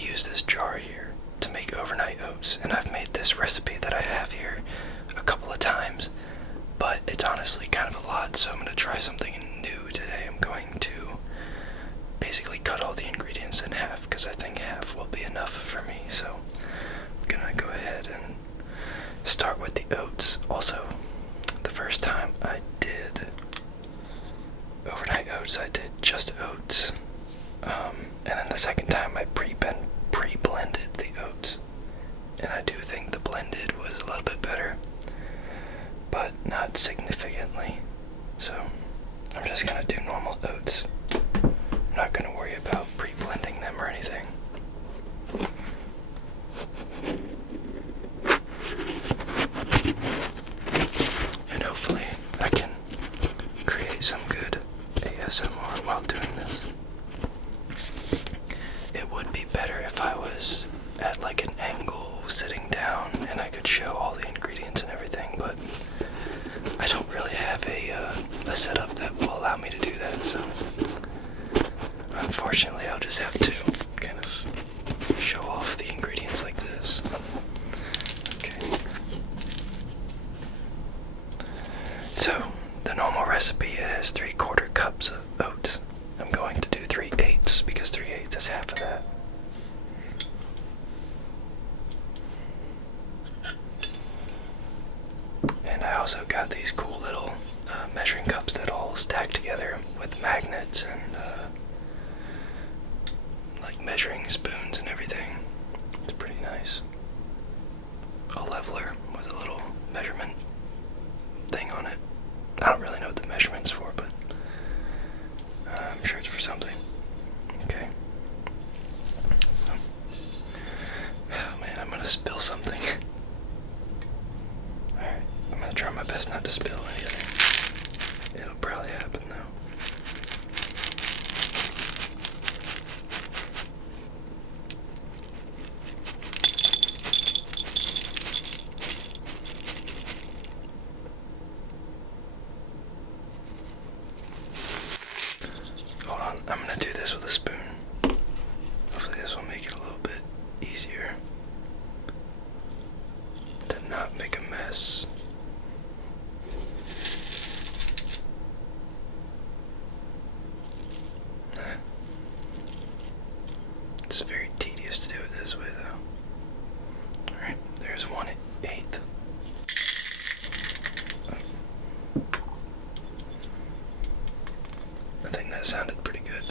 to use this jar here to make overnight oats, and I've made this recipe that I have here a couple of times, but it's honestly kind of a lot, so I'm going to try something new today. I'm going to basically cut all the ingredients in half, because I think half will be enough for me, so I'm going to go ahead and start with the oats. Also, the first time I did overnight oats, I did just oats, and then the second time I pre-blended the oats, and I do think the blended was a little bit better, but not significantly. So I'm just gonna do normal oats. I'm not gonna worry about pre-blending them or anything. And hopefully I can create some good ASMR while doing this. It would be better if I was at like an angle sitting down and I could show all the ingredients and everything, but I don't really have a setup that will allow me to do that, so unfortunately I'll just have to kind of show off the ingredients like this. Okay. So the normal recipe is 3/4 cups of oats. I'm going to do 3/8 because 3/8 is half of that. And I also got these cool little measuring cups that all stack together with magnets and like measuring spoons and everything. It's pretty nice. A leveler with a little measurement thing on it. I don't really know what the measurement's for, but I'm sure it's for something. Okay. Oh man, I'm gonna spill something. Alright, I'm gonna try my best not to spill anything. It'll probably happen though. Hold on, I'm gonna do this with a spoon. Hopefully this will make it a little bit easier to not make a mess. It's very tedious to do it this way though. Alright, there's 1/8. I think that sounded pretty good.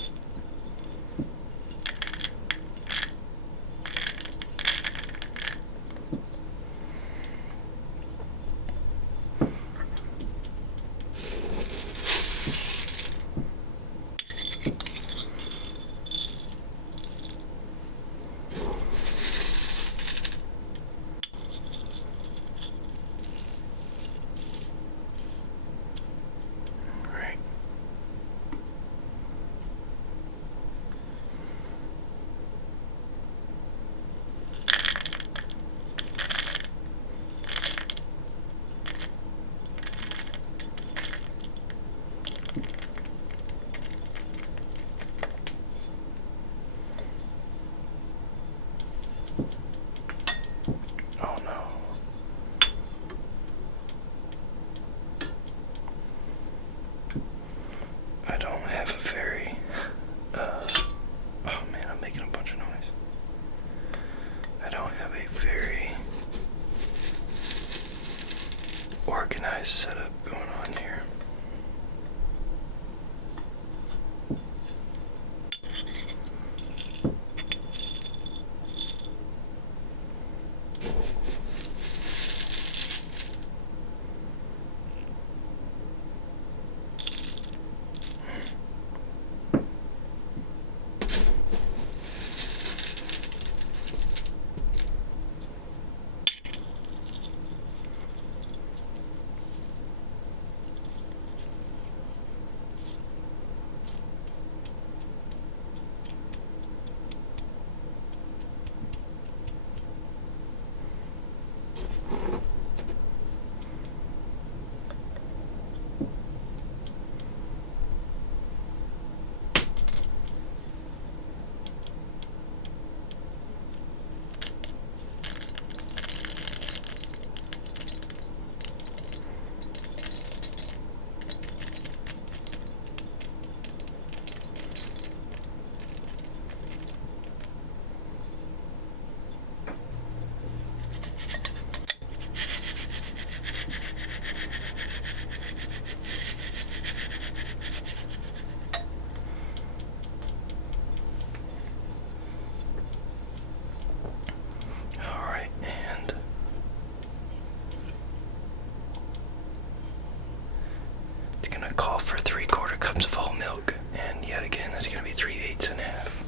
It's gonna call for 3/4 cups of whole milk, and yet again, that's gonna be 3/8 and a half.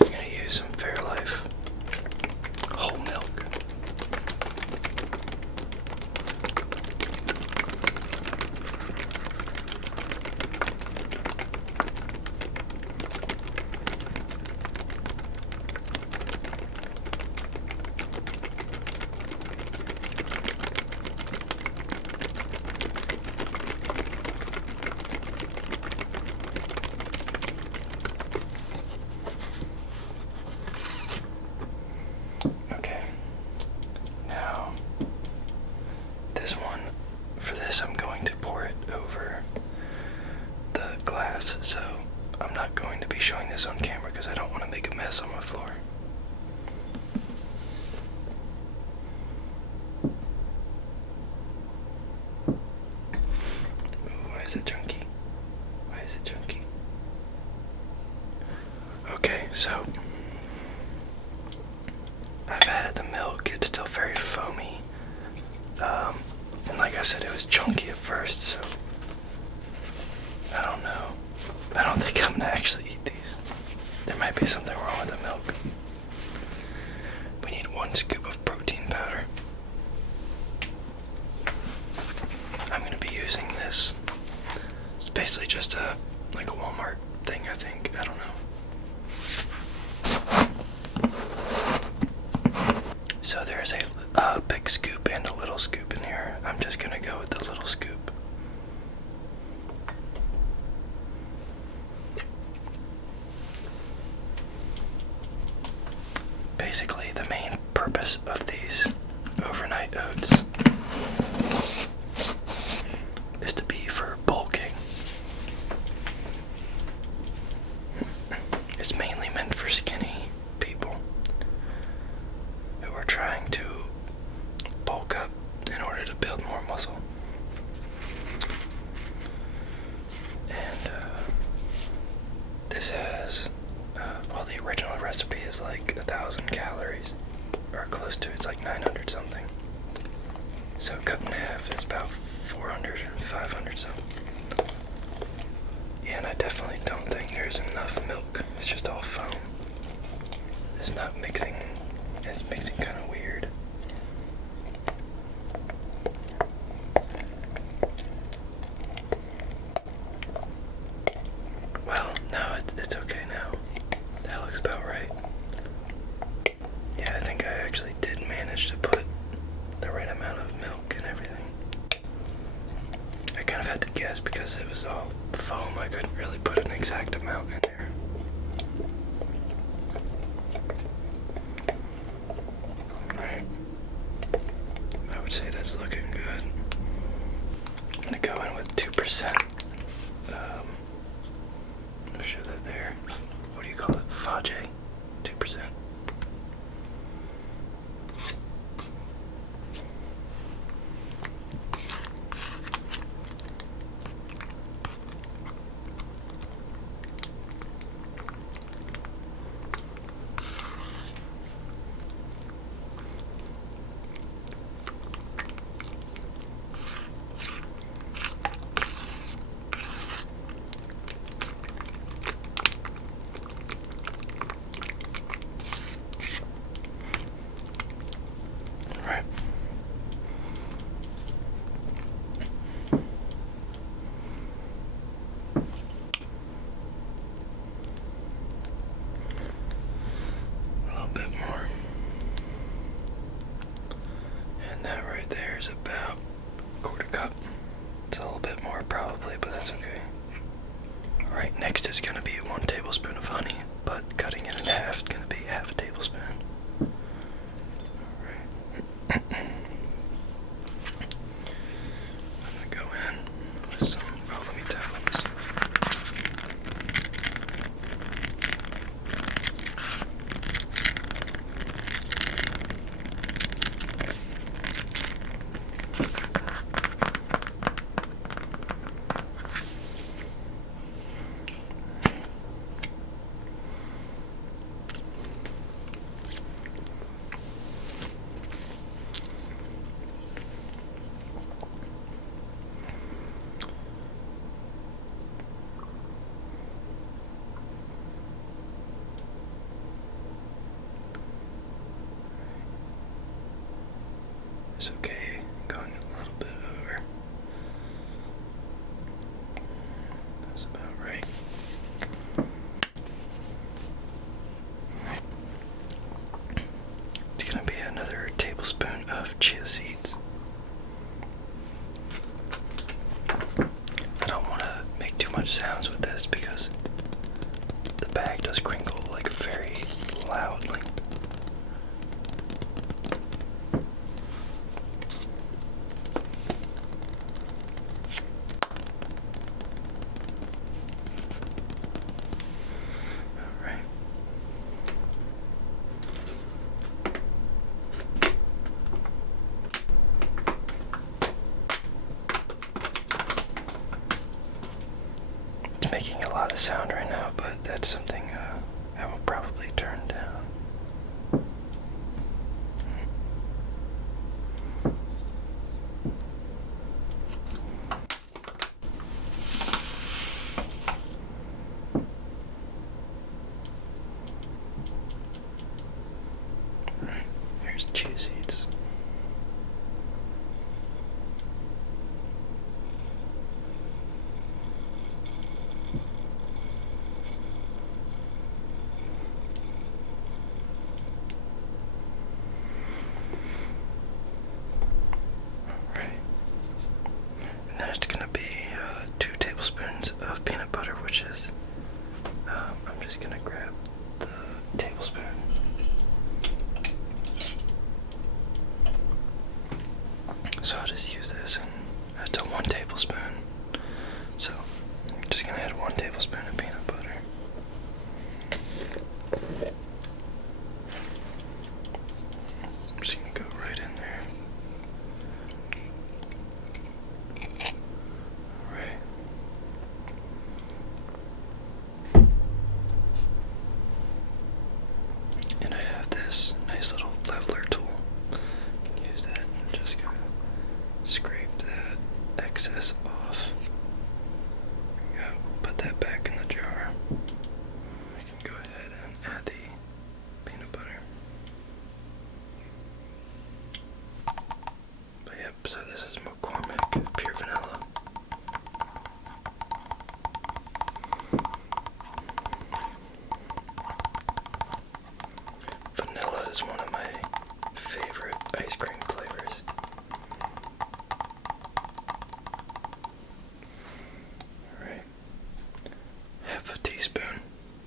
I'm gonna use some Fairlife whole milk. Okay, now this one, for this I'm going to pour it over the glass, so I'm not going to be showing this on camera because I don't want to make a mess on my floor. Ooh, why is it chunky? Why is it chunky? Okay, so I've added the milk. It's still very foamy. And like I said, it was chunky at first, so I don't know. I don't think I'm gonna actually eat these. There might be something wrong with the milk. We need 1 scoop of protein powder. I'm gonna be using this. It's basically just like a Walmart thing, I think. I don't know. So there's a big scoop and a little scoop in here. I'm just gonna go with the little scoop. Basically, the main purpose of these overnight oats is to be for bulking. It's mainly meant for skinny people who are trying to bulk up in order to build more muscle. And this has, well, the original recipe is like 1,000 calories, or close to. It's like 900 something. So cut in half is about 400 or 500 something. Yeah, and I definitely don't think there's enough milk. It's just all foam. It's not mixing. It's mixing kind of weird. Well, no, it's okay now. That looks about right. Yeah, I think I actually did manage to put the right amount of milk and everything. I kind of had to guess because it was all foam. I couldn't really put an exact amount in there. Alright. I would say that's looking good. I'm gonna go in with 2%. I'll show that there. What do you call it? 𝗦𝗢𝗖𝗜𝗔𝗟. 2%. Right. A little bit more. And that right there is about 1/4 cup. It's a little bit more probably, but that's okay. Alright, next is going to be 1 tablespoon of honey, but cutting it in half is going to be 1/2 tablespoon. I'm gonna go in with some, oh, let me tap on this. It's okay going a little bit over. That's about right. It's gonna be another tablespoon of chia seeds. I don't want to make too much sounds with this because the bag does crinkle like very loudly. Alright. It's making a lot of sound right now, but that's something I will probably turn down. Right, here's the chia seeds. Alright. And then it's going to be 2 tablespoons of peanut butter, which is, I'm just going to grab the tablespoon. So I'll just use this, and it's a 1 tablespoon. So I'm just going to add 1 tablespoon of peanut butter. I'm just going to go right in there. Alright. And I have this nice little leveler tool. You can use that and just kind of scrape that excess off. There we go. Put that back in the jar. We can go ahead and add the peanut butter. But yep, so this is McCormick Pure Vanilla. Vanilla is one of my favorite ice cream flavors. Alright. Half a teaspoon.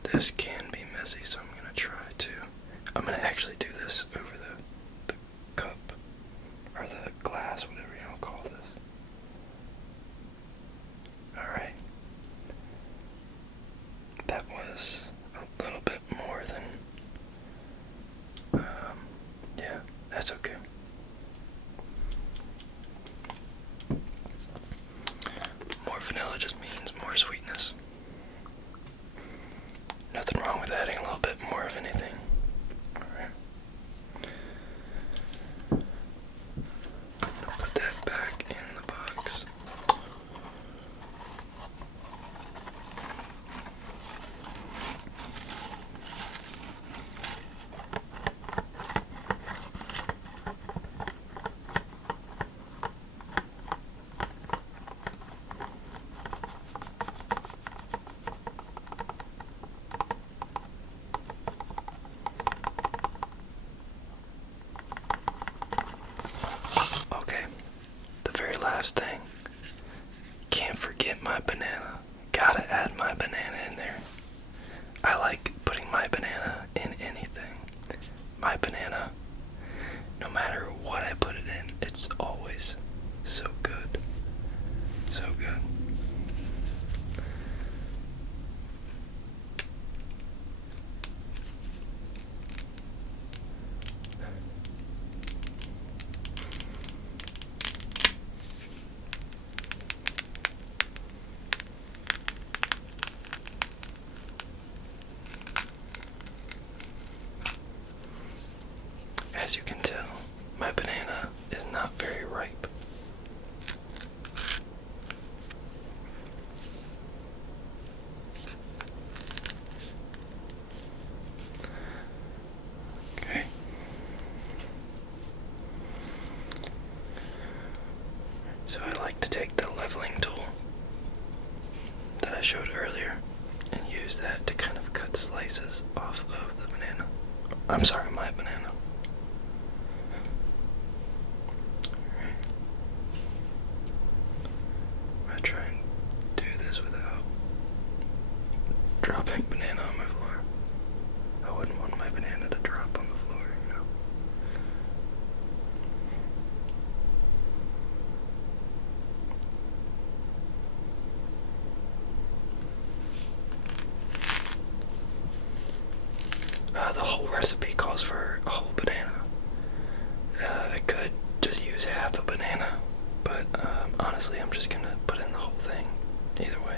This can be messy, so I'm gonna try to. I'm gonna actually do this over the cup, or the glass, whatever you want to call this. Alright. That was a little bit more than, yeah, that's okay. More vanilla just means more sweetness. Nothing wrong with adding a little bit more of anything. Alright. Put that back in the box. Okay, the very last thing. Can't forget my banana. Gotta add my banana in there. I like putting my banana in anything. My banana, no matter what I put it in, it's always so good. So good. like to take the leveling tool that I showed earlier and use that to kind of cut slices off of the banana. I'm sorry, my banana. Alright. I'm gonna try and do this without dropping banana on my floor. I wouldn't want my banana to drop on the floor, you know. The whole recipe calls for a whole banana. I could just use half a banana, but honestly I'm just gonna put in the whole thing either way.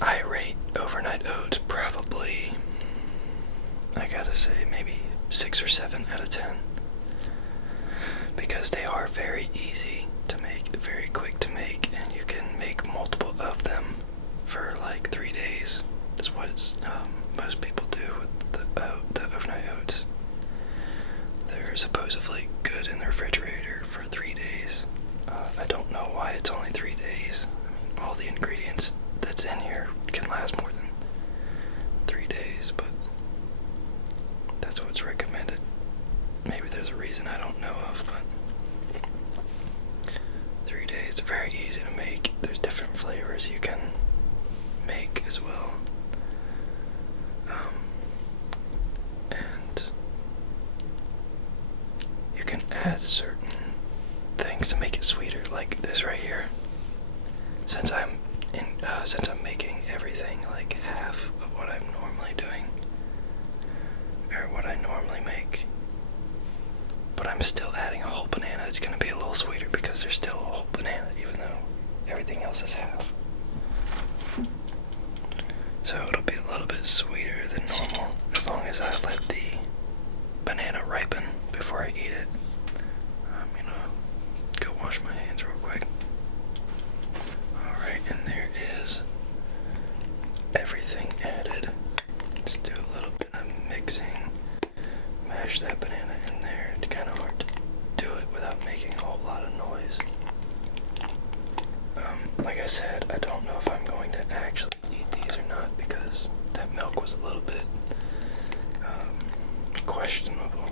I rate overnight oats probably, I gotta say, maybe 6 or 7 out of 10. Because they are very easy to make, very quick to make, and you can make multiple of them for like 3 days. That's what most people do with the overnight oats. They're supposedly good in the refrigerator for 3 days. I don't know why it's only 3 days. I mean, all the ingredients that's in here can last more than 3 days, but that's what's recommended. Maybe there's a reason I don't know of, but 3 days, they're very easy to make. There's different flavors you can make as well. And you can add certain things to make it sweeter, like this right here. Since I'm making everything like half of what I'm normally doing, or what I normally make, but I'm still adding a whole banana, it's going to be a little sweeter because there's still a whole banana, even though everything else is half. So it'll be a little bit sweeter than normal, as long as I let the banana ripen before I eat it. I'm going to go wash my hands real quick. Alright, and there is everything added. Just do a little bit of mixing. Mash that banana in there. It's kind of hard to do it without making a whole lot of noise. Like I said, I don't know if I'm going to actually eat these or not because that milk was a little bit questionable.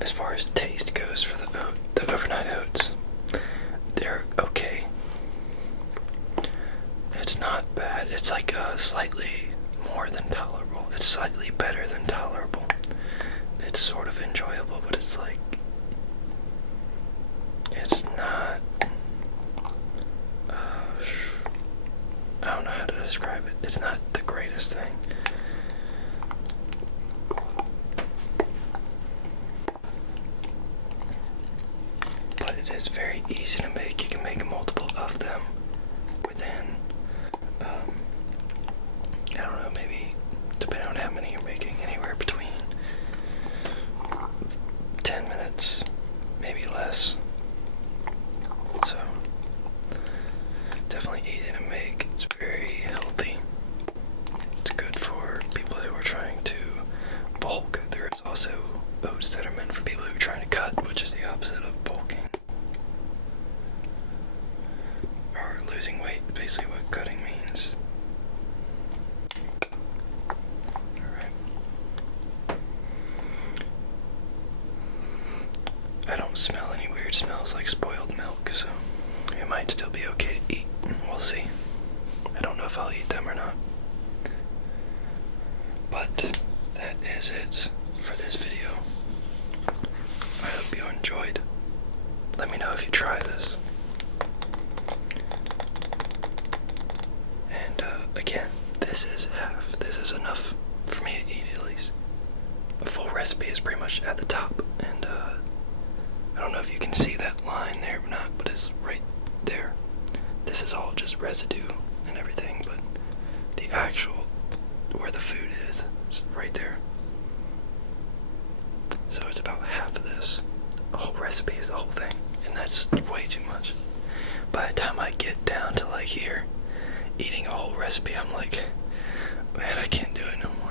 As far as taste goes for the overnight oats, they're okay. It's not bad. It's like slightly more than tolerable. It's slightly better than tolerable. It's sort of enjoyable, but it's like, it's not, I don't know how to describe it. It's not the greatest thing. It is very easy to make. You can make multiple of them within, I don't know, maybe, depending on how many you're making, anywhere between 10 minutes, maybe less. So, definitely easy to make. It's very healthy. It's good for people who are trying to bulk. There is also oats that are meant for people who are trying to cut, which is the opposite of bulking. Losing weight, basically what cutting means. Alright. I don't smell any weird smells like spoiled milk, so it might still be okay to eat. We'll see. I don't know if I'll eat them or not. But that is it for this video. I hope you enjoyed. Let me know if you try this. Again, this is half. This is enough for me to eat at least. The full recipe is pretty much at the top, and I don't know if you can see that just residue and everything, but the actual, where the food is right there. So it's about half of this. The whole recipe is the whole thing, and that's way too much. By the time I get down to like here, eating a whole recipe, I'm like, man, I can't do it no more.